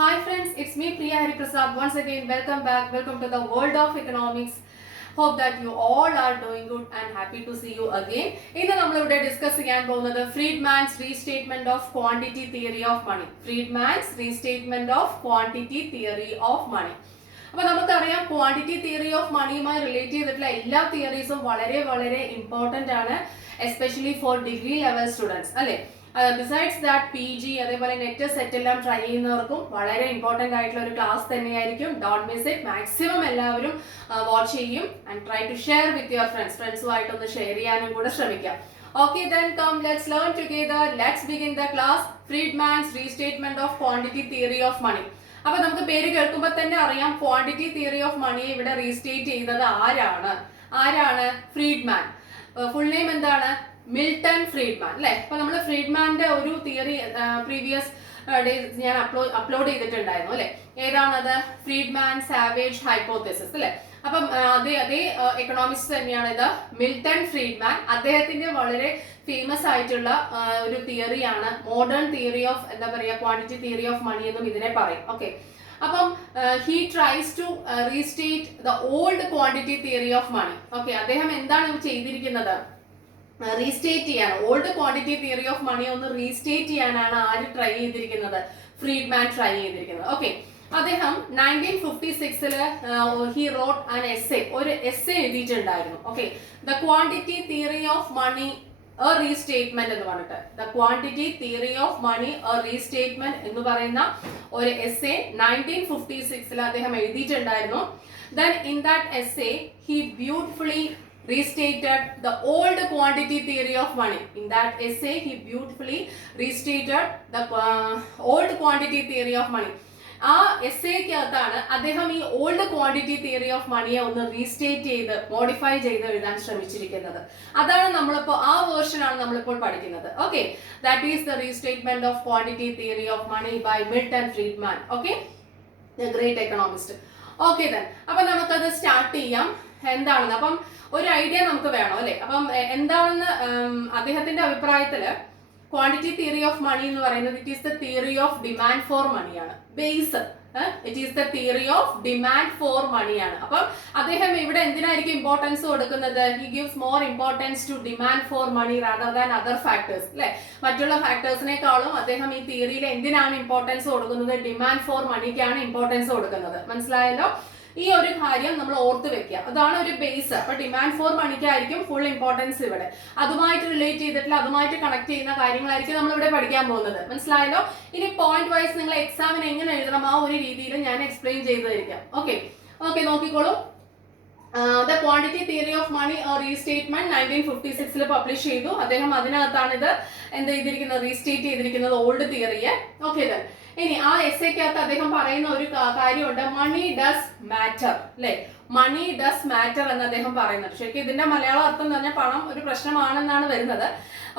Hi friends, it's me Priya Hariprasad. Once again, welcome back. Welcome to the world of economics. Hope that you all are doing good and happy to see you again. ഇന്ന് നമ്മളിവിടെ discuss ചെയ്യാൻ പോകുന്നത് Friedman's restatement of quantity theory of money. Friedman's restatement of quantity theory of money. അപ്പോൾ നമുക്കറിയാം quantity theory of മണിയുമായി relate ചെയ്തിട്ടുള്ള എല്ലാ തിയറീസും വളരെ വളരെ ഇമ്പോർട്ടന്റ് ആണ്, especially for degree level students അല്ലേ. ബിസൈഡ്സ് ദാറ്റ് പി ജി അതേപോലെ നെറ്റ് സെറ്റ് എല്ലാം ട്രൈ ചെയ്യുന്നവർക്കും വളരെ ഇമ്പോർട്ടന്റ് ആയിട്ടുള്ള ഒരു ക്ലാസ് തന്നെയായിരിക്കും. Don't miss it. മാക്സിമം എല്ലാവരും വാച്ച് ചെയ്യും and try to share with your ഫ്രണ്ട്സുമായിട്ടൊന്ന് ഷെയർ ചെയ്യാനും കൂടെ ശ്രമിക്കാം. Okay, then come, let's learn together. Let's begin the class. Friedman's restatement of quantity theory of money. അപ്പൊ നമുക്ക് പേര് കേൾക്കുമ്പോൾ തന്നെ അറിയാം ക്വാണ്ടിറ്റി തിയറി ഓഫ് മണി ഇവിടെ റീസ്റ്റേറ്റ് ചെയ്തത് ആരാണ്? ഫ്രീഡ്മാൻ. ഫുൾ നെയിം എന്താണ്? മിൽട്ടൺ ഫ്രീഡ്മാൻ അല്ലെ. അപ്പൊ നമ്മൾ ഫ്രീഡ്മാന്റെ ഒരു തിയറി പ്രീവിയസ് ഡേയ്സ് ഞാൻ അപ്ലോഡ് ചെയ്തിട്ടുണ്ടായിരുന്നു അല്ലെ. ഏതാണത്? ഫ്രീഡ്മാൻ സാവേജ് ഹൈപ്പോതെസിസ് അല്ലെ. അപ്പം അതേ എക്കണോമിക്സ് തന്നെയാണ് ഇത്, മിൽട്ടൺ ഫ്രീഡ്മാൻ. അദ്ദേഹത്തിന്റെ വളരെ ഫേമസ് ആയിട്ടുള്ള ഒരു തിയറിയാണ് മോഡേൺ തിയറി ഓഫ് എന്താ പറയുക ക്വാണ്ടിറ്റി തിയറി ഓഫ് മണി എന്നും ഇതിനെ പറയും. ഓക്കെ, അപ്പം he tries to restate the old quantity theory of money. Okay, അദ്ദേഹം എന്താണ് ചെയ്തിരിക്കുന്നത്? റീസ്റ്റേറ്റ് ചെയ്യാൻ old quantity theory of money ഒന്ന് റീസ്റ്റേറ്റ് ചെയ്യാനാണ് ആര് ട്രൈ ചെയ്തിരിക്കുന്നത്? ഫ്രീഡ്മാൻ ട്രൈ ചെയ്തിരിക്കുന്നത്. ഓക്കെ, അദ്ദേഹം 1956 ഹി റോട്ട് ആൻ എസ്സേ, ഒരു എസ്സേ എഴുതിയിട്ടുണ്ടായിരുന്നു. Okay, the quantity theory of money a restatement എന്ന് പറഞ്ഞിട്ട്, the quantity theory of money a restatement എന്ന് പറയുന്ന ഒരു എസ്സേ 1956 അദ്ദേഹം എഴുതിയിട്ടുണ്ടായിരുന്നു. Then in that essay he beautifully restated the old quantity theory of money. In that essay he beautifully restated the old quantity theory of money. ആ എസ്സേക്കകത്താണ് അദ്ദേഹം ഈ old quantity theory of മണിയെ ഒന്ന് restate ചെയ്ത് modify ചെയ്ത് എഴുതാൻ ശ്രമിച്ചിരിക്കുന്നത്. അതാണ് നമ്മളിപ്പോൾ ആ വേർഷൻ ആണ് നമ്മളിപ്പോൾ പഠിക്കുന്നത്. Okay, that is the restatement of quantity theory of money by Milton Friedman. Okay, the great economist. Okay then, അപ്പൊ നമുക്കത് സ്റ്റാർട്ട് ചെയ്യാം. എന്താണെന്ന് അപ്പം ഒരു ഐഡിയ നമുക്ക് വേണം അല്ലെ. അപ്പം എന്താണെന്ന് അദ്ദേഹത്തിന്റെ അഭിപ്രായത്തില് ക്വാണ്ടിറ്റി തിയറി ഓഫ് മണി എന്ന് പറയുന്നത് it is the theory of demand for മണിയാണ്. Base it is the theory of demand for മണിയാണ്. അപ്പം അദ്ദേഹം ഇവിടെ എന്തിനായിരിക്കും ഇമ്പോർട്ടൻസ് കൊടുക്കുന്നത്? He gives more importance to demand for money rather than other factors അല്ലെ. മറ്റുള്ള ഫാക്ടേഴ്സിനേക്കാളും അദ്ദേഹം ഈ തിയറിയിൽ എന്തിനാണ് ഇമ്പോർട്ടൻസ് കൊടുക്കുന്നത്? ഡിമാൻഡ് ഫോർ മണിക്കാണ് ഇമ്പോർട്ടൻസ് കൊടുക്കുന്നത്. മനസ്സിലായല്ലോ? ഈ ഒരു കാര്യം നമ്മൾ ഓർത്ത് വെക്കുക, അതാണ് ഒരു ബേസ്. അപ്പൊ ഡിമാൻഡ് ഫോർ മണിക്കായിരിക്കും ഫുൾ ഇമ്പോർട്ടൻസ് ഇവിടെ. അതുമായിട്ട് റിലേറ്റ് ചെയ്തിട്ടുള്ള അതുമായിട്ട് കണക്ട് ചെയ്യുന്ന കാര്യങ്ങളായിരിക്കും നമ്മൾ ഇവിടെ പഠിക്കാൻ പോകുന്നത്. മനസ്സിലായല്ലോ? ഇനി പോയിന്റ് വൈസ് നിങ്ങൾ എക്സാമിന് എങ്ങനെ എഴുതണം ആ ഒരു രീതിയിൽ ഞാൻ എക്സ്പ്ലെയിൻ ചെയ്തു തരിക്കാം. ഓക്കെ, നോക്കിക്കോളൂ. The quantity theory of money restatement 1956 publish ചെയ്തു. അദ്ദേഹം അതിനകത്താണ് ഇത് എന്ത് ചെയ്തിരിക്കുന്നത്? റീസ്റ്റേറ്റ് ചെയ്തിരിക്കുന്നത് ഓൾഡ് തിയറിയെ. ഓക്കെ, ഇനി ആ എസ്സേക്കകത്ത് അദ്ദേഹം പറയുന്ന ഒരു കാര്യമുണ്ട്, മണി ഡസ് മാറ്റർ അല്ലെ. മണി ഡസ് മാറ്റർ എന്ന് അദ്ദേഹം പറയുന്നുണ്ട്. ശരിക്കും ഇതിന്റെ മലയാളം അർത്ഥം എന്ന് പറഞ്ഞാൽ പണം ഒരു പ്രശ്നമാണെന്നാണ് വരുന്നത്.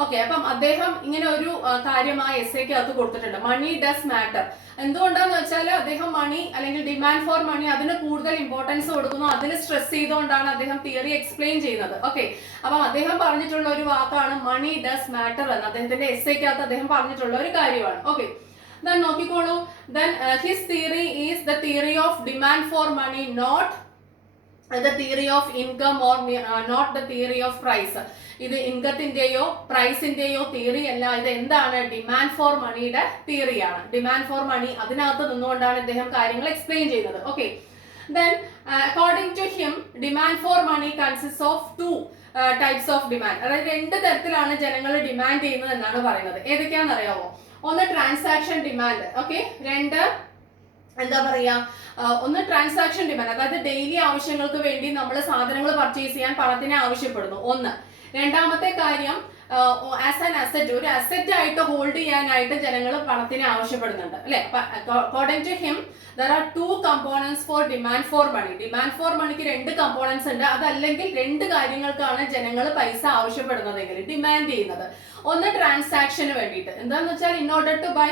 ഓക്കെ, അപ്പം അദ്ദേഹം ഇങ്ങനെ ഒരു കാര്യം ആ എസ്സേക്കകത്ത് കൊടുത്തിട്ടുണ്ട്, മണി ഡസ് മാറ്റർ. എന്തുകൊണ്ടാന്ന് വെച്ചാൽ അദ്ദേഹം മണി അല്ലെങ്കിൽ ഡിമാൻഡ് ഫോർ മണി അതിന് കൂടുതൽ ഇമ്പോർട്ടൻസ് കൊടുക്കുന്നു, അതിൽ സ്ട്രെസ് ചെയ്തുകൊണ്ടാണ് അദ്ദേഹം തിയറി എക്സ്പ്ലെയിൻ ചെയ്യുന്നത്. ഓക്കെ, അപ്പം അദ്ദേഹം പറഞ്ഞിട്ടുള്ള ഒരു വാക്കാണ് മണി ഡസ് മാറ്റർ എന്ന് അദ്ദേഹത്തിന്റെ എസ്സേക്കകത്ത് അദ്ദേഹം പറഞ്ഞിട്ടുള്ള ഒരു കാര്യമാണ്. ഓക്കെ, then നോക്കിക്കോളൂ. Then his theory is the theory of demand for money, not the theory of income or not the theory of price. ഇത് ഇൻകത്തിന്റെയോ പ്രൈസിന്റെയോ തിയറി അല്ല. ഇത് എന്താണ്? ഡിമാൻഡ് ഫോർ മണിയുടെ തിയറിയാണ്. ഡിമാൻഡ് ഫോർ മണി അതിനകത്ത് നിന്നുകൊണ്ടാണ് ഇദ്ദേഹം കാര്യങ്ങൾ എക്സ്പ്ലെയിൻ ചെയ്യുന്നത്. Okay, then according to him demand for money consists of two types of demand. അതായത് രണ്ട് തരത്തിലാണ് ജനങ്ങൾ ഡിമാൻഡ് ചെയ്യുന്നത് എന്നാണ് പറയുന്നത്. ഏതൊക്കെയാണെന്ന് അറിയാമോ? ഒന്ന് ട്രാൻസാക്ഷൻ ഡിമാൻഡ്. ഓക്കെ, രണ്ട് എന്താ പറയാ, ഒന്ന് ട്രാൻസാക്ഷൻ ഡിമാൻഡ്, അതായത് ഡെയിലി ആവശ്യങ്ങൾക്ക് വേണ്ടി നമ്മൾ സാധനങ്ങൾ പർച്ചേസ് ചെയ്യാൻ പണത്തിനെ ആവശ്യപ്പെടുന്നു. ഒന്ന്. രണ്ടാമത്തെ കാര്യം ആസ് ആൻ അസറ്റ്, ഒരു അസറ്റ് ആയിട്ട് ഹോൾഡ് ചെയ്യാനായിട്ട് ജനങ്ങൾ പണത്തിനെ ആവശ്യപ്പെടുന്നുണ്ട് അല്ലെ. According to him there are two components for demand for money. Demand for മണിക്ക് രണ്ട് കമ്പോണൻസ് ഉണ്ട്. അതല്ലെങ്കിൽ രണ്ട് കാര്യങ്ങൾക്കാണ് ജനങ്ങൾ പൈസ ആവശ്യപ്പെടുന്നതെങ്കിൽ ഡിമാൻഡ് ചെയ്യുന്നത്. ഒന്ന് ട്രാൻസാക്ഷന് വേണ്ടിയിട്ട്, എന്താന്ന് വെച്ചാൽ ഇൻ ഓർഡർ ടു ബൈ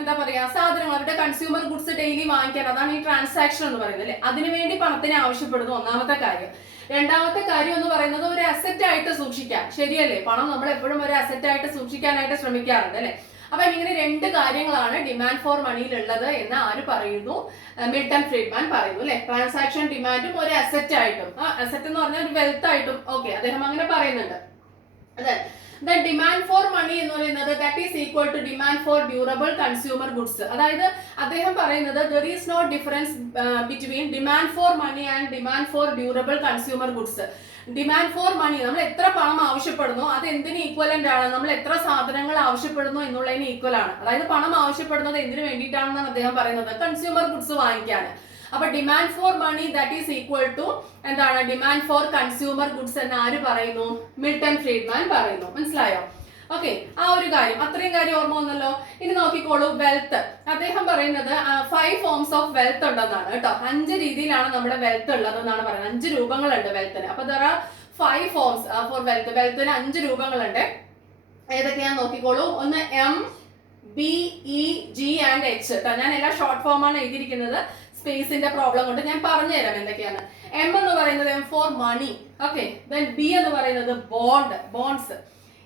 എന്താ പറയാ സാധനങ്ങൾ, അവരുടെ കൺസ്യൂമർ ഗുഡ്സ് ഡെയിലി വാങ്ങിക്കാൻ, അതാണ് ഈ ട്രാൻസാക്ഷൻ എന്ന് പറയുന്നത് അല്ലെ. അതിനുവേണ്ടി പണത്തിനെ ആവശ്യപ്പെടുന്നു, ഒന്നാമത്തെ കാര്യം. രണ്ടാമത്തെ കാര്യം എന്ന് പറയുന്നത് ഒരു അസറ്റ് ആയിട്ട് സൂക്ഷിക്കാൻ. ശരിയല്ലേ? പണം നമ്മൾ എപ്പോഴും ഒരു അസറ്റ് ആയിട്ട് സൂക്ഷിക്കാനായിട്ട് ശ്രമിക്കാറുണ്ട് അല്ലെ. അപ്പൊ ഇങ്ങനെ രണ്ട് കാര്യങ്ങളാണ് ഡിമാൻഡ് ഫോർ മണിയിലുള്ളത് എന്ന് ആര് പറയുന്നു? മിൽട്ടൺ ഫ്രീഡ്മാൻ പറയുന്നു അല്ലെ. ട്രാൻസാക്ഷൻ ഡിമാൻഡും ഒരു അസറ്റ് ആയിട്ടും, അസറ്റ് എന്ന് പറഞ്ഞാൽ ഒരു വെൽത്ത് ആയിട്ടും, ഓക്കെ, അദ്ദേഹം അങ്ങനെ പറയുന്നുണ്ട്. അതെ, the demand for money എന്ന് പറയുന്നത് that is equal to demand for durable consumer goods. അതായത് അദ്ദേഹം പറയുന്നത് there is no difference between demand for money and demand for durable consumer goods. Demand for money, നമ്മൾ എത്ര പണം ആവശ്യപ്പെടുന്നു അത് എന്തിന് ഈക്വലന്റ് ആണ്? നമ്മൾ എത്ര സാധനങ്ങൾ ആവശ്യപ്പെടുന്നു എന്നുള്ളതിന് ഈക്വൽ ആണ്. അതായത് പണം ആവശ്യപ്പെടുന്നത് എന്തിനു വേണ്ടിയിട്ടാണെന്നാണ് അദ്ദേഹം പറയുന്നത്? കൺസ്യൂമർ ഗുഡ്സ് വാങ്ങിക്കാൻ. അപ്പൊ demand for money that is equal to എന്താണ്? ഡിമാൻഡ് ഫോർ കൺസ്യൂമർ ഗുഡ്സ് എന്ന് ആര് പറയുന്നു? മിൽട്ടൺ ഫ്രീഡ്മാൻ പറയുന്നു. മനസ്സിലായോ? ഓക്കെ, ആ ഒരു കാര്യം, അത്രയും കാര്യം ഓർമ്മ വന്നല്ലോ. ഇനി നോക്കിക്കോളൂ, വെൽത്ത്. അദ്ദേഹം പറയുന്നത് 5 ഫോംസ് ഓഫ് വെൽത്ത് ഉണ്ടെന്നാണ് കേട്ടോ. 5 രീതിയിലാണ് നമ്മുടെ വെൽത്ത് ഉള്ളത് എന്നാണ് പറയുന്നത്. 5 രൂപങ്ങളുണ്ട് വെൽത്തിന്. അപ്പൊ there are 5 forms for wealth. വെൽത്തിന് 5 രൂപങ്ങളുണ്ട്. ഏതൊക്കെയാന്ന് നോക്കിക്കോളൂ. ഒന്ന് M, B, E, G and H. ഞാൻ എല്ലാ ഷോർട്ട് ഫോം ആണ് എഴുതിയിരിക്കുന്നത്, സ്പേസിന്റെ പ്രോബ്ലം കൊണ്ട് ഞാൻ പറഞ്ഞുതരാം എന്തൊക്കെയാണ്. M എന്ന് പറയുന്നത് M for money. Okay, then B എന്ന് പറയുന്നത് ബോണ്ട്സ്.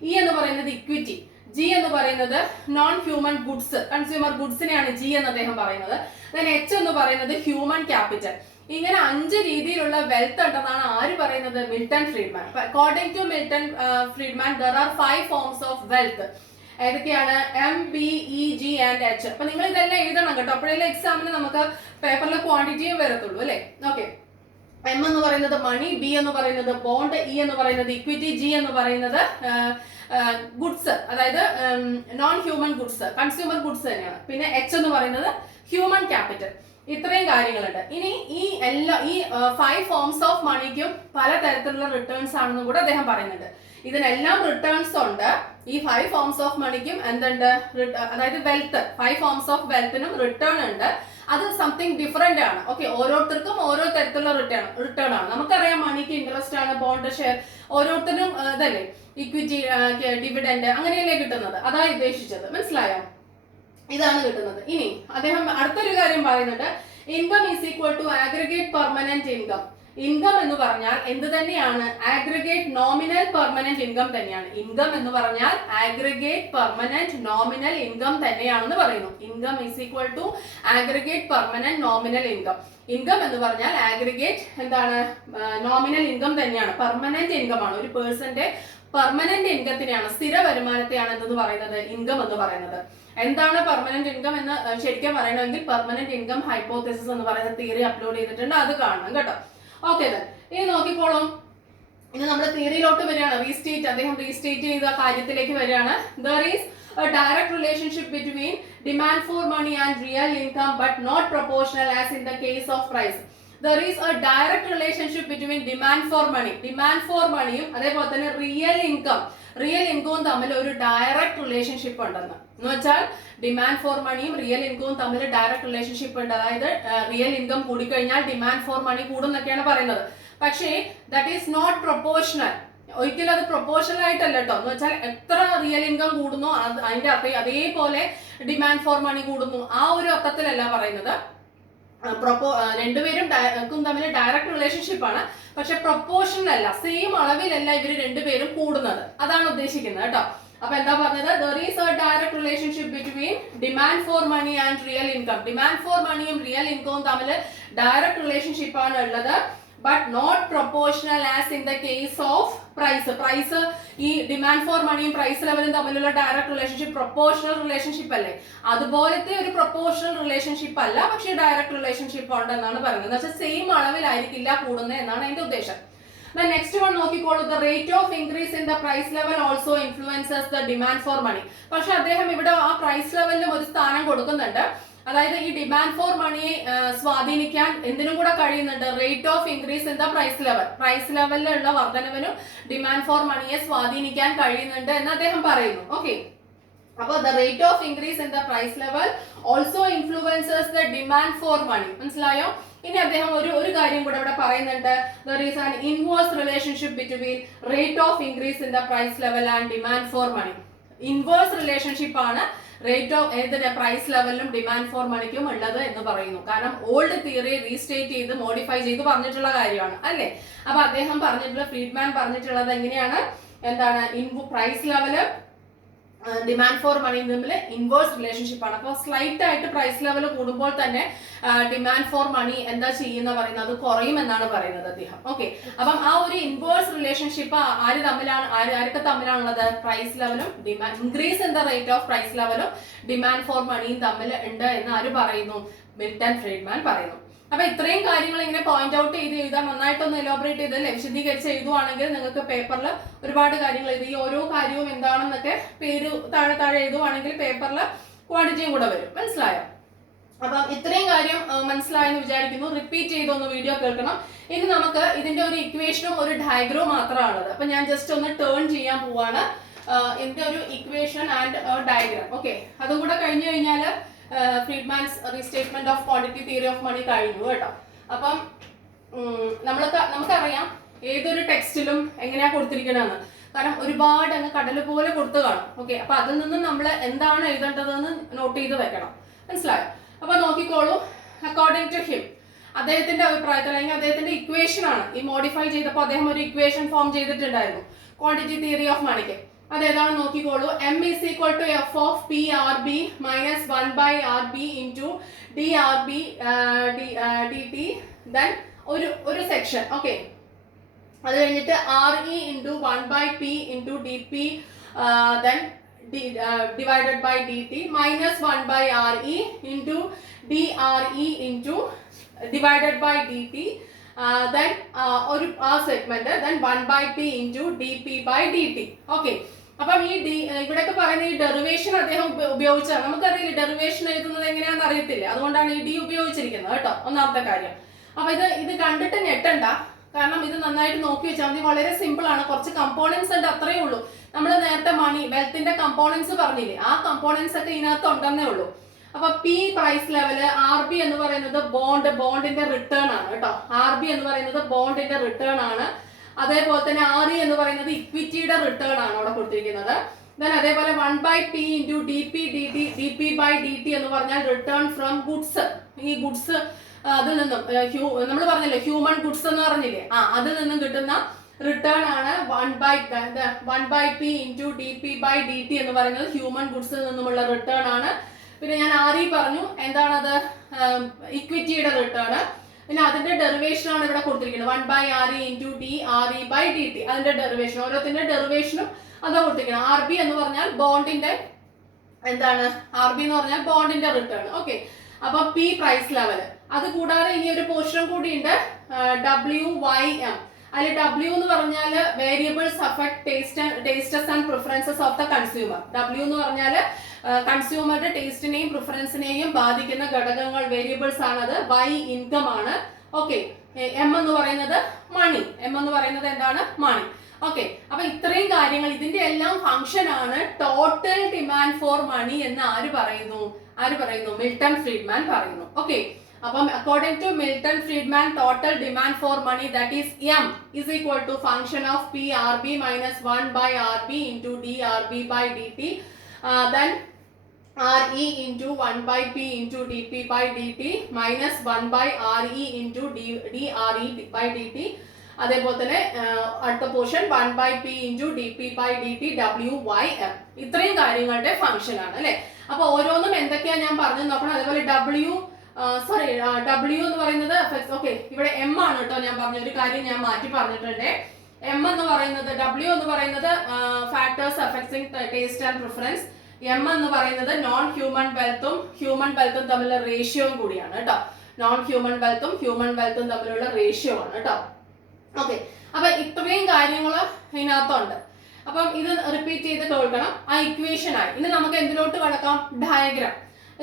E എന്ന് പറയുന്നത് ഇക്വിറ്റി. G എന്ന് പറയുന്നത് നോൺ ഹ്യൂമൻ ഗുഡ്സ്, കൺസ്യൂമർ ഗുഡ്സിനെയാണ് G എന്ന് അദ്ദേഹം പറയുന്നത്. ദെൻ H എന്ന് പറയുന്നത് ഹ്യൂമൻ ക്യാപിറ്റൽ. ഇങ്ങനെ 5 രീതിയിലുള്ള വെൽത്ത് ഉണ്ടെന്നാണ് ആര് പറയുന്നത്? Milton Friedman. According to Milton Friedman there are 5 forms of wealth. ഏതൊക്കെയാണ്? M, B, E, G and H. അപ്പൊ നിങ്ങൾ ഇതെല്ലാം എഴുതണം കേട്ടോ, അപ്പോഴെല്ലാം എക്സാമിന് നമുക്ക് പേപ്പറിലെ ക്വാണ്ടിറ്റിയും വരത്തുള്ളൂ അല്ലെ. ഓക്കെ, M എന്ന് പറയുന്നത് മണി, B എന്ന് പറയുന്നത് ബോണ്ട്, E എന്ന് പറയുന്നത് ഇക്വിറ്റി, G എന്ന് പറയുന്നത് ഗുഡ്സ്, അതായത് non human goods, consumer goods തന്നെയാണ്. പിന്നെ H എന്ന് പറയുന്നത് ഹ്യൂമൻ ക്യാപിറ്റൽ. ഇത്രയും കാര്യങ്ങളുണ്ട്. ഇനി ഈ 5 ഫോംസ് ഓഫ് മണിക്കും പല തരത്തിലുള്ള റിട്ടേൺസ് ആണെന്നും കൂടെ അദ്ദേഹം പറയുന്നുണ്ട്. ഇതിനെല്ലാം റിട്ടേൺസ് ഉണ്ട്. ഈ 5 ഫോംസ് ഓഫ് മണിക്കും എന്തുണ്ട്? അതായത് വെൽത്ത്, 5 ഫോംസ് ഓഫ് വെൽത്തിനും റിട്ടേൺ ഉണ്ട്. അത് സംതിങ് ഡിഫറെന്റ് ആണ്. ഓക്കെ, ഓരോരുത്തർക്കും ഓരോ തരത്തിലുള്ള റിട്ടേൺ ആണ്. നമുക്കറിയാം മണിക്ക് ഇൻട്രസ്റ്റ് ആണ്, ബോണ്ട്, ഷെയർ, ഓരോരുത്തരും ഇതല്ലേ ഇക്വിറ്റി, ഡിവിഡൻഡ് അങ്ങനെയല്ലേ കിട്ടുന്നത്. അതാ ഉദ്ദേശിച്ചത്. മനസ്സിലായോ? ഇതാണ് കിട്ടുന്നത്. ഇനി അദ്ദേഹം അടുത്തൊരു കാര്യം പറയുന്നുണ്ട്, income is equal to aggregate permanent income. Income എന്ന് പറഞ്ഞാൽ എന്ത് തന്നെയാണ്? ആഗ്രിഗേറ്റ് നോമിനൽ പെർമനന്റ് ഇൻകം തന്നെയാണ്. ഇൻകം എന്ന് പറഞ്ഞാൽ ആഗ്രിഗേറ്റ് പെർമനന്റ് നോമിനൽ ഇൻകം തന്നെയാണെന്ന് പറയുന്നു. Income is equal to aggregate permanent nominal income. Income എന്ന് പറഞ്ഞാൽ ആഗ്രിഗേറ്റ് എന്താണ്? നോമിനൽ ഇൻകം തന്നെയാണ്, പെർമനന്റ് ഇൻകം ആണ്. ഒരു പേഴ്സന്റെ പെർമനന്റ് ഇൻകത്തിനെയാണ്, സ്ഥിര വരുമാനത്തെയാണ് എന്തെന്ന് പറയുന്നത്? ഇൻകം എന്ന് പറയുന്നത്. എന്താണ് പെർമനന്റ് ഇൻകം എന്ന് ശരിക്കും പറയണമെങ്കിൽ പെർമനന്റ് ഇൻകം ഹൈപ്പോതെസിസ് എന്ന് പറയുന്ന തിയറി അപ്ലോഡ് ചെയ്തിട്ടുണ്ട്, അത് കാണണം കേട്ടോ. ഓക്കെ, ഇനി നോക്കിക്കോളും. ഇനി നമ്മുടെ തിയറിയിലോട്ട് വരികയാണ്. അദ്ദേഹം റീസ്റ്റേറ്റ് ചെയ്ത കാര്യത്തിലേക്ക് വരികയാണ്. There is a direct relationship between demand for money and real income but not proportional as in the case of price. There is a direct relationship between demand for money. Demand for moneyയും അതേപോലെ തന്നെ real ഇൻകവും തമ്മിൽ ഒരു direct relationship ഉണ്ടെന്ന്. എന്ന് വെച്ചാൽ demand for മണിയും real ഇൻകവും തമ്മിൽ ഡയറക്റ്റ് റിലേഷൻഷിപ്പ് ഉണ്ട്. അതായത് റിയൽ ഇൻകം കൂടിക്കഴിഞ്ഞാൽ ഡിമാൻഡ് ഫോർ മണി കൂടും എന്നൊക്കെയാണ് പറയുന്നത്. പക്ഷേ ദാറ്റ് ഈസ് നോട്ട് പ്രൊപ്പോർഷണൽ. ഒരിക്കലും അത് പ്രൊപ്പോർഷണൽ ആയിട്ടല്ല കേട്ടോ. എന്ന് വെച്ചാൽ എത്ര റിയൽ ഇൻകം കൂടുന്നു അതിന്റെ അതേപോലെ ഡിമാൻഡ് ഫോർ മണി കൂടുന്നു, ആ ഒരു അർത്ഥത്തിലല്ല പറയുന്നത്. രണ്ടുപേരും തമ്മിൽ ഡയറക്റ്റ് റിലേഷൻഷിപ്പ് ആണ്, പക്ഷെ പ്രൊപ്പോർഷണൽ അല്ല, സെയിം അളവിലല്ല ഇവർ രണ്ടുപേരും കൂടുന്നത്. അതാണ് ഉദ്ദേശിക്കുന്നത് കേട്ടോ. അപ്പൊ എന്താ പറഞ്ഞത്? there is a direct relationship between demand for money and real income. Demand for മണിയും റിയൽ ഇൻകവും തമ്മിൽ ഡയറക്റ്റ് റിലേഷൻഷിപ്പ് ആണ് ഉള്ളത്, but not proportional as in the case of price. ഈ ഡിമാൻഡ് ഫോർ മണിയും പ്രൈസ് ലെവലും തമ്മിലുള്ള ഡയറക്റ്റ് റിലേഷൻഷിപ്പ് പ്രൊപ്പോർഷണൽ റിലേഷൻഷിപ്പ് അല്ലേ? അതുപോലത്തെ ഒരു പ്രൊപ്പോർഷണൽ റിലേഷൻഷിപ്പ് അല്ല, പക്ഷെ ഡയറക്റ്റ് റിലേഷൻഷിപ്പ് ഉണ്ടെന്നാണ് പറയുന്നത്. എന്ന് വെച്ചാൽ സെയിം അളവിലായിരിക്കില്ല കൂടുന്നത് എന്നാണ് അതിന്റെ ഉദ്ദേശം. നെക്സ്റ്റ് വൺ നോക്കിക്കോളൂ. The rate of increase in the price level also influences the demand for money. പക്ഷെ അദ്ദേഹം ഇവിടെ ആ പ്രൈസ് ലെവലിലും ഒരു സ്ഥാനം കൊടുക്കുന്നുണ്ട്. അതായത് ഈ ഡിമാൻഡ് ഫോർ മണിയെ സ്വാധീനിക്കാൻ എന്തിനും കൂടെ കഴിയുന്നുണ്ട്? Rate of increase in the price ലെവലിലുള്ള വർധനവിനും ഡിമാൻഡ് ഫോർ മണിയെ സ്വാധീനിക്കാൻ കഴിയുന്നുണ്ട് എന്ന് അദ്ദേഹം പറയുന്നു. ഓക്കെ, അപ്പോൾ the rate of increase in the price level also influences the demand for money. മനസ്സിലായോ? ഇനി അദ്ദേഹം ഒരു കാര്യം കൂടെ ഇവിടെ പറയുന്നുണ്ട്. there is an inverse relationship between rate of increase in the price level and demand for money. Inverse relationship ആണ് rate of ഏതിന്റെ പ്രൈസ് ലെവലിലും ഡിമാൻഡ് ഫോർ മണിക്കും ഉള്ളത് എന്ന് പറയുന്നു. കാരണം ഓൾഡ് തിയറി റീസ്റ്റേറ്റ് ചെയ്ത് മോഡിഫൈ ചെയ്ത് പറഞ്ഞിട്ടുള്ള കാര്യമാണ് അല്ലേ. അപ്പൊ അദ്ദേഹം പറഞ്ഞിട്ടുള്ള ഫ്രീഡ്മാൻ പറഞ്ഞിട്ടുള്ളത് എങ്ങനെയാണ്? എന്താണ്? പ്രൈസ് ലെവല് ഡിമാൻഡ് ഫോർ മണിയും തമ്മിൽ ഇൻവേഴ്സ് റിലേഷൻഷിപ്പ് ആണ്. അപ്പോൾ സ്ലൈറ്റ് ആയിട്ട് പ്രൈസ് ലെവൽ കൂടുമ്പോൾ തന്നെ ഡിമാൻഡ് ഫോർ മണി എന്താ ചെയ്യുന്ന പറയുന്നത്, അത് കുറയും എന്നാണ് പറയുന്നത് അദ്ദേഹം. ഓക്കെ, അപ്പം ആ ഒരു ഇൻവേഴ്സ് റിലേഷൻഷിപ്പ് ആരൊക്കെ തമ്മിലാണുള്ളത്? പ്രൈസ് ലെവലും increase in the rate of price ലെവലും ഡിമാൻഡ് ഫോർ മണിയും തമ്മിൽ ഉണ്ട് എന്ന് ആര് പറയുന്നു? മിൽട്ടൺ ഫ്രീഡ്മാൻ പറയുന്നു. അപ്പൊ ഇത്രയും കാര്യങ്ങൾ ഇങ്ങനെ പോയിന്റ് ഔട്ട് ചെയ്ത് എഴുതാൻ, നന്നായിട്ടൊന്ന് എലോബറേറ്റ് ചെയ്ത് വിശദീകരിച്ച് എഴുതുവാണെങ്കിൽ നിങ്ങൾക്ക് പേപ്പറിൽ ഒരുപാട് കാര്യങ്ങൾ എഴുതി ഈ ഓരോ കാര്യവും എന്താണെന്നൊക്കെ പേര് താഴെ താഴെ എഴുതുവാണെങ്കിൽ പേപ്പറിൽ ക്വാണ്ടിറ്റിയും കൂടെ വരും. മനസ്സിലായോ? അപ്പം ഇത്രയും കാര്യം മനസ്സിലായെന്ന് വിചാരിക്കുന്നു. റിപ്പീറ്റ് ചെയ്തൊന്ന് വീഡിയോ കേൾക്കണം. ഇനി നമുക്ക് ഇതിന്റെ ഒരു ഇക്വേഷനും ഒരു ഡയഗ്രവും മാത്രമാണുള്ളത്. അപ്പൊ ഞാൻ ജസ്റ്റ് ഒന്ന് ടേൺ ചെയ്യാൻ പോവാണ്. ഇതിന്റെ ഒരു ഇക്വേഷൻ ആൻഡ് ഡയഗ്രാം. ഓക്കെ, അതും കൂടെ കഴിഞ്ഞു കഴിഞ്ഞാൽ Friedman's restatement of quantity theory of money കഴിഞ്ഞു കേട്ടോ. അപ്പം നമുക്കറിയാം ഏതൊരു ടെക്സ്റ്റിലും എങ്ങനെയാ കൊടുത്തിരിക്കണമെന്ന്. കാരണം ഒരുപാട് അങ്ങ് കടൽ പോലെ കൊടുത്തു കാണും. ഓക്കെ, അപ്പൊ അതിൽ നിന്നും നമ്മൾ എന്താണ് എഴുതേണ്ടതെന്ന് നോട്ട് ചെയ്ത് വെക്കണം. മനസ്സിലായോ? അപ്പൊ നോക്കിക്കോളൂ. അക്കോർഡിംഗ് ടു ഹിം, അദ്ദേഹത്തിന്റെ അഭിപ്രായത്തിൽ അല്ലെങ്കിൽ അദ്ദേഹത്തിന്റെ ഇക്വേഷൻ ആണ് ഈ മോഡിഫൈ ചെയ്തപ്പോൾ അദ്ദേഹം ഒരു ഇക്വേഷൻ ഫോം ചെയ്തിട്ടുണ്ടായിരുന്നു ക്വാണ്ടിറ്റി തിയറി ഓഫ് മണിക്ക്. അതേതാണ് നോക്കിക്കോളൂ. m is equal to f of p rb minus 1 by rb into drb dt then ഒരു സെക്ഷൻ. ഓക്കെ, അത് കഴിഞ്ഞിട്ട് re into 1 by p into dp then divided by dt minus 1 by re into dre into divided by dt then ഒരു ആ segment then 1 by p into dp by dt. Okay, അപ്പം ഈ ഇവിടെയൊക്കെ പറയുന്ന ഈ derivation അദ്ദേഹം ഉപയോഗിച്ചാൽ നമുക്കറിയില്ല ഡെറിവേഷൻ എഴുതുന്നത് എങ്ങനെയാണെന്ന് അറിയത്തില്ല, അതുകൊണ്ടാണ് ഈ ഡി ഉപയോഗിച്ചിരിക്കുന്നത് കേട്ടോ. ഒന്നാമത്തെ കാര്യം. അപ്പൊ ഇത് കണ്ടിട്ട് ഞെട്ടണ്ട, കാരണം ഇത് നന്നായിട്ട് നോക്കി വെച്ചാൽ മതി. വളരെ സിമ്പിൾ ആണ്. കുറച്ച് കമ്പോണൻസ് ഉണ്ട്, അത്രയേ ഉള്ളൂ. നമ്മൾ നേരത്തെ മണി വെൽത്തിന്റെ കമ്പോണൻസ് പറഞ്ഞില്ലേ, ആ കമ്പോണൻസ് ഒക്കെ ഇതിനകത്ത് ഉണ്ടെന്നേ ഉള്ളൂ. അപ്പൊ P price level, R B എന്ന് പറയുന്നത് ബോണ്ടിന്റെ റിട്ടേൺ ആണ് കേട്ടോ. ആർ ബി എന്ന് പറയുന്നത് ബോണ്ടിന്റെ റിട്ടേൺ ആണ്. അതേപോലെ തന്നെ ആർ ഇ എന്ന് പറയുന്നത് ഇക്വിറ്റിയുടെ റിട്ടേൺ ആണ് അവിടെ കൊടുത്തിരിക്കുന്നത്. ദെൻ അതേപോലെ 1 by p into dp by dt എന്ന് പറഞ്ഞാൽ റിട്ടേൺ ഫ്രം ഗുഡ്സ്. ഈ ഗുഡ്സ് അതിൽ നിന്നും നമ്മൾ പറഞ്ഞില്ലേ ഹ്യൂമൻ ഗുഡ്സ് എന്ന് പറഞ്ഞില്ലേ, അതിൽ നിന്നും കിട്ടുന്ന റിട്ടേൺ ആണ് 1 by p into dp by dt എന്ന് പറയുന്നത് ഹ്യൂമൻ ഗുഡ്സിൽ നിന്നുമുള്ള റിട്ടേൺ ആണ്. പിന്നെ ഞാൻ ആർ ഇ പറഞ്ഞു, എന്താണത്? ഇക്വിറ്റിയുടെ റിട്ടേൺ. പിന്നെ അതിന്റെ ഡെറിവേഷൻ ആണ് ഇവിടെ കൊടുത്തിരിക്കുന്നത് 1 by re into dre by dt. അതിന്റെ ഡെറിവേഷൻ, ഓരോത്തിന്റെ ഡെറിവേഷനും അതാ കൊടുത്തിരിക്കുന്നത്. ആർ ബി എന്ന് പറഞ്ഞാൽ ബോണ്ടിന്റെ എന്താണ്? ആർ ബി എന്ന് പറഞ്ഞാൽ ബോണ്ടിന്റെ റിട്ടേൺ. ഓക്കെ, അപ്പൊ പി പ്രൈസ് ലെവല്. അത് കൂടാതെ ഇനി ഒരു പോർഷൻ കൂടി ഉണ്ട് WYM. അതിൽ W എന്ന് പറഞ്ഞാൽ variables affect tastes and preferences of the consumer. W എന്ന് പറഞ്ഞാൽ കൺസ്യൂമറുടെ ടേസ്റ്റിനെയും പ്രിഫറൻസിനെയും ബാധിക്കുന്ന ഘടകങ്ങൾ, വേരിയബിൾസ് ആണത്. Y ഇൻകം ആണ്. ഓക്കെ, M എന്ന് പറയുന്നത് മണി. M എന്ന് പറയുന്നത് എന്താണ്? മണി. ഓക്കെ, അപ്പൊ ഇത്രയും കാര്യങ്ങൾ, ഇതിന്റെ എല്ലാം ഫംഗ്ഷൻ ആണ് ടോട്ടൽ ഡിമാൻഡ് ഫോർ മണി എന്ന് ആര് പറയുന്നു? മിൽട്ടൺ ഫ്രീഡ്മാൻ പറയുന്നു. ഓക്കെ, അപ്പം according to Milton Friedman total demand for money that is M is equal to function of P RB minus 1 by RB into DRB by DT then RE into 1 by P into DP by DT minus 1 by RE into DRE by DT. അതേപോലെ തന്നെ അടുത്ത portion 1 by P into DP by DT WYM. ഇത്രയും കാര്യങ്ങളുടെ function ആണ് അല്ലെ. അപ്പൊ ഓരോന്നും എന്തൊക്കെയാ ഞാൻ പറഞ്ഞു നോക്കണം. അതേപോലെ W എന്ന് പറയുന്നത് ഓക്കെ, ഇവിടെ M ആണ് കേട്ടോ. ഞാൻ പറഞ്ഞ ഒരു കാര്യം ഞാൻ മാറ്റി പറഞ്ഞിട്ടുണ്ട്. M എന്ന് പറയുന്നത്, W എന്ന് പറയുന്നത് factors affecting taste and preference. M എന്ന് പറയുന്നത് നോൺ ഹ്യൂമൻ വെൽത്തും തമ്മിലുള്ള റേഷ്യോയും കൂടിയാണ് കേട്ടോ. നോൺ ഹ്യൂമൻ വെൽത്തും തമ്മിലുള്ള റേഷ്യോ ആണ് കേട്ടോ. ഓക്കെ, അപ്പൊ ഇത്രയും കാര്യങ്ങൾ ഇതിനകത്തുണ്ട്. അപ്പം ഇത് റിപ്പീറ്റ് ചെയ്ത് കേൾക്കണം. ആ ഇക്വേഷൻ ആയി. ഇനി നമുക്ക് എന്തിലോട്ട് കടക്കാം? ഡയഗ്രാം.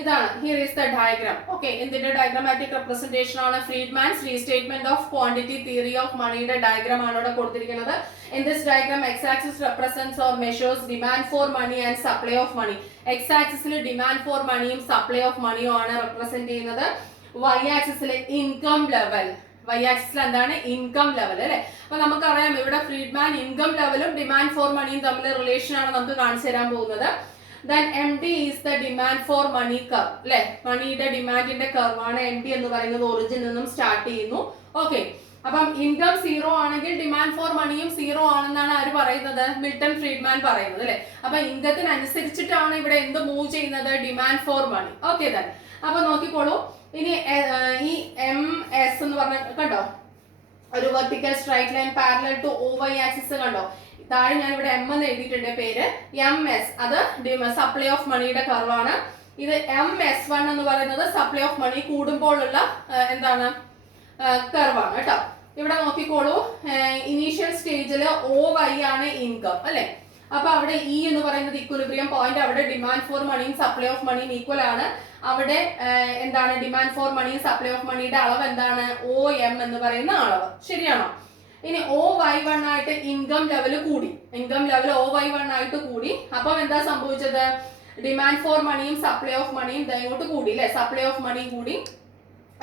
ഇതാണ്, here is the diagram. Okay, ഇതിന്റെ ഡയഗ്രാമാറ്റിക് റെപ്രസെന്റേഷൻ ആണ് Friedman's restatement of quantity theory of മണിയുടെ ഡയഗ്രാം ആണ് ഇവിടെ കൊടുത്തിരിക്കുന്നത്. In this diagram, x-axis represents or measures demand for money and supply of money. X-axisൽ demand for moneyയും supply of moneyയും ആണ് represent ചെയ്യുന്നത്. Y-axisൽ income level. Y-axisൽ എന്താണ്? Income level അല്ലെ. അപ്പൊ നമുക്കറിയാം ഇവിടെ ഫ്രീഡ്മാൻ ഇൻകം ലെവലും ഡിമാൻഡ് ഫോർ മണിയും തമ്മിലുള്ള റിലേഷൻ ആണ് നമുക്ക് കാണിച്ചു തരാൻ പോകുന്നത്. Then MD is the demand for money curve അല്ലെ. മണിയുടെ ഡിമാൻഡിന്റെ കർവ് ആണ് MD എന്ന് പറയുന്നത്. ഒറിജിൻ നിന്നും സ്റ്റാർട്ട് ചെയ്യുന്നു. ഓക്കെ, അപ്പം ഇൻകം സീറോ ആണെങ്കിൽ ഡിമാൻഡ് ഫോർ മണിയും സീറോ ആണെന്നാണ് ആര് പറയുന്നത്? മിൽട്ടൺ ഫ്രീഡ്മാൻ പറയുന്നത് അല്ലെ. അപ്പൊ ഇൻകത്തിനനുസരിച്ചിട്ടാണ് ഇവിടെ എന്ത് മൂവ് ചെയ്യുന്നത്? Demand for money. ഓക്കെ തന്നെ. അപ്പൊ നോക്കിക്കോളൂ. ഇനി ഈ എം എസ് എന്ന് പറഞ്ഞ കണ്ടോ, ഒരു vertical straight line parallel to OY axis കണ്ടോ. താഴെ ഞാൻ ഇവിടെ എം എന്ന് എഴുതിയിട്ടുണ്ട് പേര്. MS അത് സപ്ലൈ ഓഫ് മണിയുടെ കർവാണ്. ഇത് MS1 എന്ന് പറയുന്നത് സപ്ലൈ ഓഫ് മണി കൂടുമ്പോഴുള്ള എന്താണ് കർവാണ് കേട്ടോ. ഇവിടെ നോക്കിക്കോളൂ. ഇനീഷ്യൽ സ്റ്റേജിൽ OY ആണ് ഇൻകം അല്ലെ. അപ്പൊ അവിടെ E എന്ന് പറയുന്നത് ഇക്വലിബ്രിയം പോയിന്റ്. അവിടെ ഡിമാൻഡ് ഫോർ മണിയും സപ്ലൈ ഓഫ് മണിയും ഈക്വൽ ആണ്. അവിടെ എന്താണ് ഡിമാൻഡ് ഫോർ മണിയും സപ്ലൈ ഓഫ് മണിയുടെ അളവ് എന്താണ്? OM എന്ന് പറയുന്ന അളവ്. ശരിയാണോ? ഇനി OY1 ആയിട്ട് ഇൻകം ലെവൽ കൂടി. ഇൻകം ലെവൽ OY1 ആയിട്ട് കൂടി. അപ്പം എന്താ സംഭവിച്ചത്? ഡിമാൻഡ് ഫോർ മണിയും സപ്ലൈ ഓഫ് മണിയും ഇങ്ങോട്ട് കൂടി അല്ലെ. സപ്ലൈ ഓഫ് മണി കൂടി.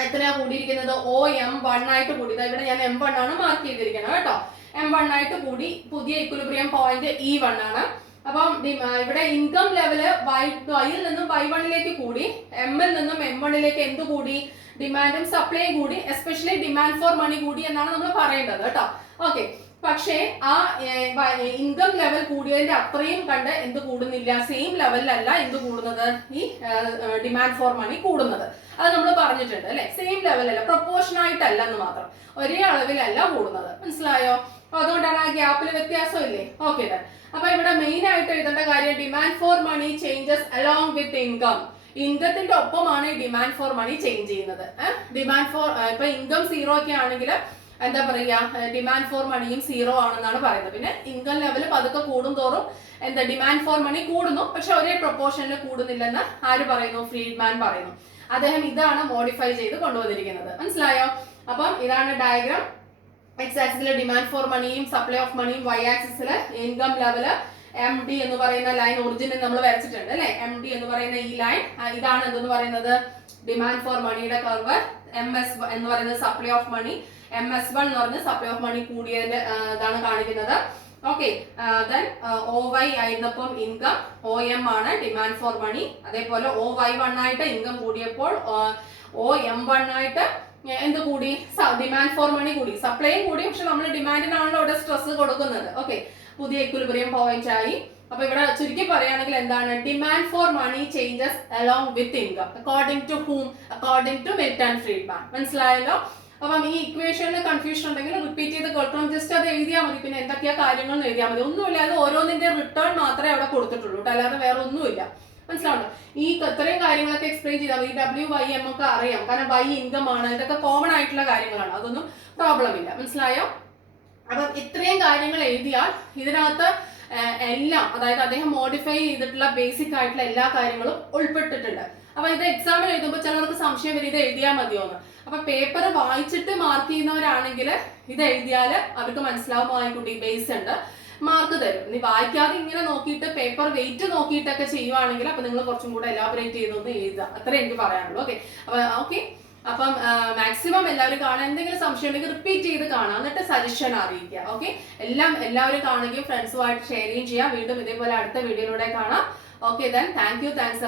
എത്രയാ കൂടിയിരിക്കുന്നത്? OM1 ആയിട്ട് കൂടി. ഇവിടെ ഞാൻ M1 ആണ് മാർക്ക് ചെയ്തിരിക്കുന്നത് കേട്ടോ. M1 ആയിട്ട് കൂടി. പുതിയ ഇക്വലിബ്രിയം പോയിന്റ് E1 ആണ്. അപ്പം ഇവിടെ ഇൻകം ലെവല് Yയിൽ നിന്നും Y1ലേക്ക് കൂടി. Mൽ നിന്നും M1ലേക്ക് എന്ത് കൂടി? ഡിമാൻഡും സപ്ലൈയും കൂടി. എസ്പെഷ്യലി ഡിമാൻഡ് ഫോർ മണി കൂടി എന്നാണ് നമ്മൾ പറയേണ്ടത് കേട്ടോ. ഓക്കെ. പക്ഷേ ആ ഇൻകം ലെവൽ കൂടിയതിന്റെ അത്രയും കണ്ട് എന്ത് കൂടുന്നില്ല? സെയിം ലെവലിലല്ല എന്ത് കൂടുന്നത്? ഈ ഡിമാൻഡ് ഫോർ മണി കൂടുന്നത്. അത് നമ്മൾ പറഞ്ഞിട്ടുണ്ട് അല്ലെ. സെയിം ലെവലല്ല, പ്രൊപ്പോർഷൻ ആയിട്ടല്ല എന്ന് മാത്രം, ഒരേ അളവിലല്ല കൂടുന്നത്. മനസ്സിലായോ? അതുകൊണ്ടാണ് ആ ഗ്യാപ്പിൽ വ്യത്യാസം ഇല്ലേ. ഓക്കെ. അപ്പൊ ഇവിടെ മെയിൻ ആയിട്ട് എഴുതേണ്ട കാര്യം demand for money changes along with income. ഇൻകത്തിന്റെ ഒപ്പമാണ് ഡിമാൻഡ് ഫോർ മണി ചേഞ്ച് ചെയ്യുന്നത്. ഡിമാൻഡ് ഫോർ ഇപ്പൊ ഇൻകം സീറോ ഒക്കെ ആണെങ്കിൽ എന്താ പറയാ, ഡിമാൻഡ് ഫോർ മണിയും സീറോ ആണെന്നാണ് പറയുന്നത്. പിന്നെ ഇൻകം ലെവൽ പതുക്കെ കൂടും തോറും എന്താ ഡിമാൻഡ് ഫോർ മണി കൂടുന്നു, പക്ഷെ ഒരേ പ്രൊപ്പോർഷനിൽ കൂടുന്നില്ലെന്ന് ആര് പറയുന്നു? ഫ്രീഡ്മാൻ പറയുന്നു. അദ്ദേഹം ഇതാണ് മോഡിഫൈ ചെയ്ത് കൊണ്ടുവന്നിരിക്കുന്നത്. മനസ്സിലായോ? അപ്പം ഇതാണ് ഡയഗ്രാം. എക്സ് ആക്സിസിലെ ഡിമാൻഡ് ഫോർ മണിയും സപ്ലൈ ഓഫ് മണിയും, Y ആക്സിസിലെ ഇൻകം ലെവല് MD എന്ന് പറയുന്ന ലൈൻ ഒറിജിനിൽ നമ്മൾ വരച്ചിട്ടുണ്ട് അല്ലെ. MD എന്ന് പറയുന്ന ഈ ലൈൻ ഇതാണ് എന്തെന്ന് പറയുന്നത്? ഡിമാൻഡ് ഫോർ മണിയുടെ കർവ്. MS എന്ന് പറയുന്നത് സപ്ലൈ ഓഫ് മണി. MS1 എന്ന് പറഞ്ഞ സപ്ലൈ ഓഫ് മണി കൂടിയതിന്റെ ഇതാണ് കാണിക്കുന്നത്. ഓക്കെ. ദെൻ OY ആയിരുന്നപ്പം ഇൻകം, OM ആണ് ഡിമാൻഡ് ഫോർ മണി. അതേപോലെ OY1 ആയിട്ട് ഇൻകം കൂടിയപ്പോൾ OM1 ആയിട്ട് എന്ത് കൂടി? ഡിമാൻഡ് ഫോർ മണി കൂടി. സപ്ലൈയും കൂടി, പക്ഷെ നമ്മൾ ഡിമാൻഡിനാണല്ലോ ഇവിടെ സ്ട്രെസ് കൊടുക്കുന്നത്. ഓക്കെ. പുതിയ ഇക്വിലിബ്രിയം പോയിന്റ് ആയി. അപ്പൊ ഇവിടെ ചുരുക്കി പറയുകയാണെങ്കിൽ എന്താണ്? Demand for money changes along with income according to whom? According to Milton Friedman. മനസ്സിലായല്ലോ? അപ്പം ഈ ഇക്വേഷനിൽ കൺഫ്യൂഷൻ ഉണ്ടെങ്കിൽ റിപ്പീറ്റ് ചെയ്ത് കേൾക്കണം. ജസ്റ്റ് അത് എഴുതിയാൽ മതി. പിന്നെ എന്തൊക്കെയാ കാര്യങ്ങൾ എഴുതിയാൽ മതി. ഒന്നുമില്ല, അത് ഓരോന്നിന്റെ റിട്ടേൺ മാത്രമേ അവിടെ കൊടുത്തിട്ടുള്ളൂ, അല്ലാതെ വേറെ ഒന്നുമില്ല. മനസ്സിലാവുണ്ടോ? ഈ ഇത്രയും കാര്യങ്ങളൊക്കെ എക്സ്പ്ലെയിൻ ചെയ്താൽ മതി. WYM ഒക്കെ അറിയാം, കാരണം Y ഇൻകം ആണ്. ഇതൊക്കെ കോമൺ ആയിട്ടുള്ള കാര്യങ്ങളാണ്, അതൊന്നും പ്രോബ്ലം ഇല്ല. മനസ്സിലായോ? അപ്പം ഇത്രയും കാര്യങ്ങൾ എഴുതിയാൽ ഇതിനകത്ത് എല്ലാം, അതായത് അദ്ദേഹം മോഡിഫൈ ചെയ്തിട്ടുള്ള ബേസിക് ആയിട്ടുള്ള എല്ലാ കാര്യങ്ങളും ഉൾപ്പെട്ടിട്ടുണ്ട്. അപ്പൊ ഇത് എക്സാമിൽ എഴുതുമ്പോൾ ചിലർക്ക് സംശയം വരും, ഇത് എഴുതിയാൽ മതിയോന്ന്. അപ്പൊ പേപ്പർ വായിച്ചിട്ട് മാർക്ക് ചെയ്യുന്നവരാണെങ്കിൽ ഇത് എഴുതിയാൽ അവർക്ക് മനസ്സിലാവും, ആയിക്കോട്ടെ ഈ ബേസ് ഉണ്ട്, മാർക്ക് തരും. ഇനി വായിക്കാതെ ഇങ്ങനെ നോക്കിയിട്ട് പേപ്പർ വെയിറ്റ് നോക്കിയിട്ടൊക്കെ ചെയ്യുവാണെങ്കിൽ അപ്പൊ നിങ്ങൾ കുറച്ചും കൂടെ എലാബറേറ്റ് ചെയ്തൊന്ന് എഴുതുക. അത്രേ എനിക്ക് പറയാനുള്ളൂ. ഓക്കെ. അപ്പം മാക്സിമം എല്ലാവരും കാണാൻ, എന്തെങ്കിലും സംശയം ഉണ്ടെങ്കിൽ റിപ്പീറ്റ് ചെയ്ത് കാണാം, എന്നിട്ട് സജഷൻ അറിയിക്കുക. ഓക്കെ. എല്ലാവരും കാണുകയും ഫ്രണ്ട്സുമായിട്ട് ഷെയർ ചെയ്യുകയും ചെയ്യാം. വീണ്ടും ഇതേപോലെ അടുത്ത വീഡിയോയിലൂടെ കാണാം. ഓക്കെ. Thank you. താങ്ക്സ്.